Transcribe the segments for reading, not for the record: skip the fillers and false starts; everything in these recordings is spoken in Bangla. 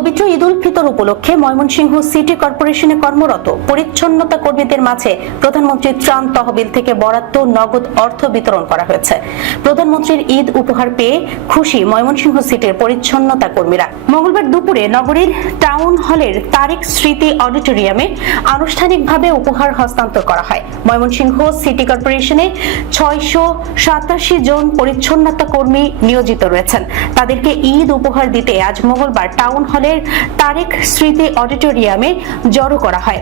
পবিত্র ঈদ উল ফিতর উপলক্ষে ময়মনসিংহ সিটি কর্পোরেশনে কর্মরত পরিচ্ছন্নতা কর্মীদের মাঝে প্রধানমন্ত্রীর ত্রাণ তহবিল থেকে বরাদ্দ নগদ অর্থ বিতরণ করা হয়েছে। প্রধানমন্ত্রীর ঈদ উপহার পেয়ে খুশি ময়মনসিংহ সিটির পরিচ্ছন্নতা কর্মীরা। মঙ্গলবার দুপুরে নগরীর টাউন হলের তারেক স্মৃতি অডিটোরিয়ামে আনুষ্ঠানিকভাবে উপহার হস্তান্তর করা হয়। ময়মনসিংহ সিটি কর্পোরেশনে 687 জন পরিচ্ছন্নতা কর্মী নিয়োজিত রয়েছেন। তাদেরকে ঈদ উপহার দিতে আজ মঙ্গলবার টাউন হলের তারেক স্মৃতি অডিটোরিয়ামে জড়ো করা হয়।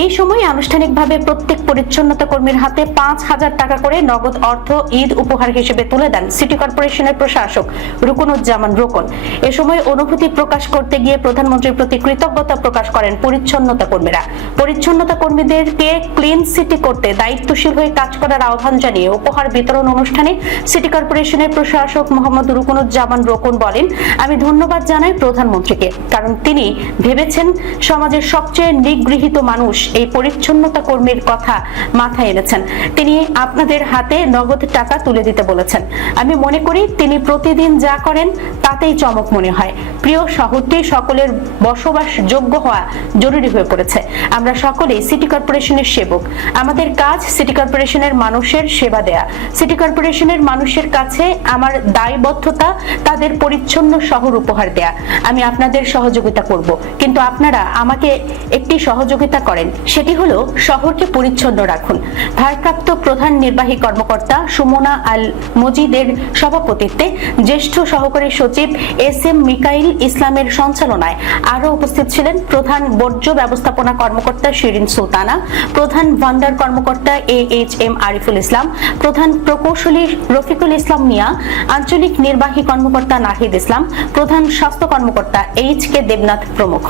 এই সময় আনুষ্ঠানিকভাবে প্রত্যেক পরিচ্ছন্নতা কর্মীর হাতে 5,000 টাকা করে নগদ অর্থ ঈদ উপহার হিসেবে তুলে দেন সিটি কর্পোরেশনের প্রশাসক রুকনুজ্জামান রোকন। এ সময় অনুভূতি প্রকাশ করতে গিয়ে প্রধানমন্ত্রীর প্রতি কৃতজ্ঞতা প্রকাশ করেন পরিচ্ছন্নতা কর্মীরা। পরিচ্ছন্নতা কর্মীদেরকে ক্লিন সিটি করতে দায়িত্বশীল হয়ে কাজ করার আহ্বান জানিয়ে উপহার বিতরণ অনুষ্ঠানে সিটি কর্পোরেশনের প্রশাসক মোহাম্মদ রুকনুজ্জামান রোকন বলেন, আমি ধন্যবাদ জানাই প্রধানমন্ত্রীকে, কারণ তিনি ভেবেছেন সমাজের সবচেয়ে নিগৃহীত মানুষ এই পরিচ্ছন্নতা কর্মীর কথা মাথায় এনেছেন। তিনি আপনাদের হাতে নগদ টাকা তুলে দিতে বলেছেন। আমি মনে করি তিনি প্রতিদিন যা করেন তাতেই চমক মনে হয়। প্রিয় শহরটি সকলের বসবাসযোগ্য হওয়া জরুরি হয়ে পড়েছে। আমরা সকলেই সিটি কর্পোরেশনের সেবক। আমাদের কাজ সিটি কর্পোরেশনের মানুষের সেবা দেয়া। সিটি কর্পোরেশনের মানুষের কাছে আমার দায়বদ্ধতা তাদের পরিচ্ছন্ন শহর উপহার দেয়া। আমি আপনাদের সহযোগিতা করব, কিন্তু আপনারা আমাকে একটি সহযোগিতা করেন, সেটি হলো শহরকে পরিচ্ছন্ন রাখুন। ভারপ্রাপ্ত প্রধান নির্বাহী কর্মকর্তা সুমনা আল মজিদের সভাপতিত্বে জ্যেষ্ঠ সহকারী সচিব এস.এম. মিকাইল ইসলামের সঞ্চালনায় আরও উপস্থিত ছিলেন প্রধান বর্জ্য ব্যবস্থাপনা কর্মকর্তা শিরিন সুলতানা, প্রধান ভান্ডার কর্মকর্তা এ.এইচ.এম. আরিফুল ইসলাম, প্রধান প্রকৌশলী রফিকুল ইসলাম মিয়া, আঞ্চলিক নির্বাহী কর্মকর্তা নাহিদ ইসলাম, প্রধান স্বাস্থ্য কর্মকর্তা এইচ.কে. দেবনাথ প্রমুখ।